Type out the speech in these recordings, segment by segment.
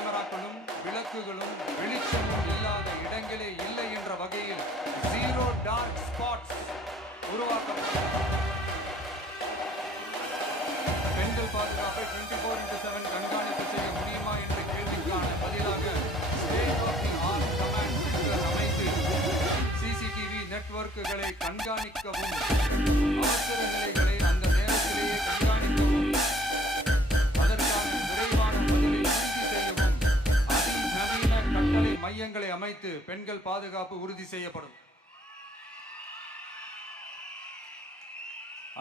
கேமராக்களும் விளக்குகளும் வெளிச்சமும் இல்லாத இடங்களே இல்லை என்ற வகையில் ஜீரோ டார்க் ஸ்பாட்ஸ் உருவாக்கப்பட்டது. பெண்கள் பாதுகாப்பை 24/7 கண்காணிப்பு செய்ய முடியுமா என்ற கேள்விக்கான பதிலாக state of the art command centre அமைத்து சிசிடிவி நெட்வொர்க்குகளை கண்காணிக்கவும் அவசர நிலைகளை அந்த நேரத்திலேயே கண்காணிக்கவும் அதற்கான விரைவான பதிலை உறுதி செய்யவும் அதிநவீன கட்டளை மையங்களை அமைத்து பெண்கள் பாதுகாப்பு உறுதி செய்யப்படும்.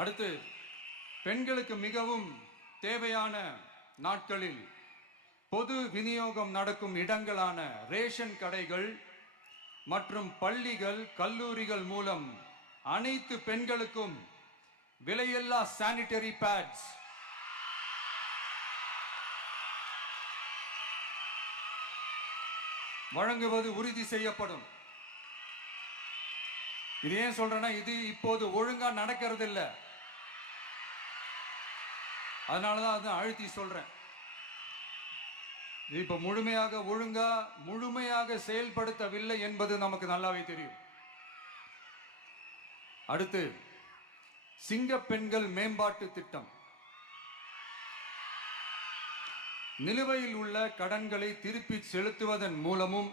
அடுத்து, பெண்களுக்கு மிகவும் தேவையான நாட்களில் பொது விநியோகம் நடக்கும் இடங்களான ரேஷன் கடைகள் மற்றும் பள்ளிகள், கல்லூரிகள் மூலம் அனைத்து பெண்களுக்கும் விலையில்லா சானிட்டரி பேட்ஸ் வழங்குவது உறுதி செய்யப்படும். இது ஏன் சொல்றேன்னா, இது இப்போது ஒழுங்கா நடக்கிறது இல்லை. அதனாலதான் அதை அழுத்தி சொல்றேன். இப்ப முழுமையாக செயல்படுத்தவில்லை என்பது நமக்கு நல்லாவே தெரியும். அடுத்து, சிங்க பெண்கள் மேம்பாட்டு திட்டம். நிலுவையில் உள்ள கடன்களை திருப்பி செலுத்துவதன் மூலமும்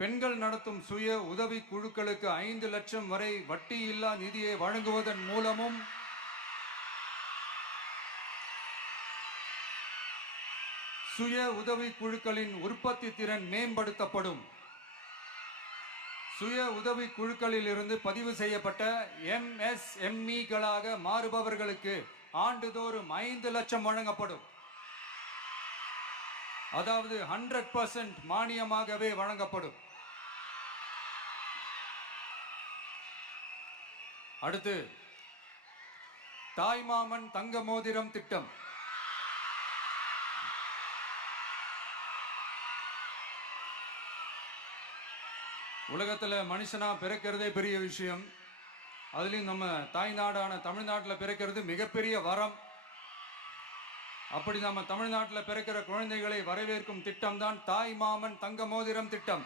பெண்கள் நடத்தும் சுய உதவி குழுக்களுக்கு 5 லட்சம் வரை வட்டியில்லா நிதியை வழங்குவதன் மூலமும் சுய உதவி குழுக்களின் உற்பத்தி திறன் மேம்படுத்தப்படும். சுய உதவி குழுக்களில் இருந்து பதிவு செய்யப்பட்ட MSMEகளாக மாறுபவர்களுக்கு ஆண்டுதோறும் 5 லட்சம் வழங்கப்படும். அதாவது 100% மானியமாகவே வழங்கப்படும். அடுத்து, தாய்மாமன் தங்க மோதிரம் திட்டம். உலகத்துல மனுஷனா பிறக்கிறதே பெரிய விஷயம். அதுலயும் நம்ம தாய்நாடான தமிழ்நாட்டில் பிறக்கிறது மிகப்பெரிய வரம். அப்படி நம்ம தமிழ்நாட்டில் பிறக்கிற குழந்தைகளை வரவேற்கும் திட்டம் தான் தாய் மாமன் தங்க மோதிரம் திட்டம்.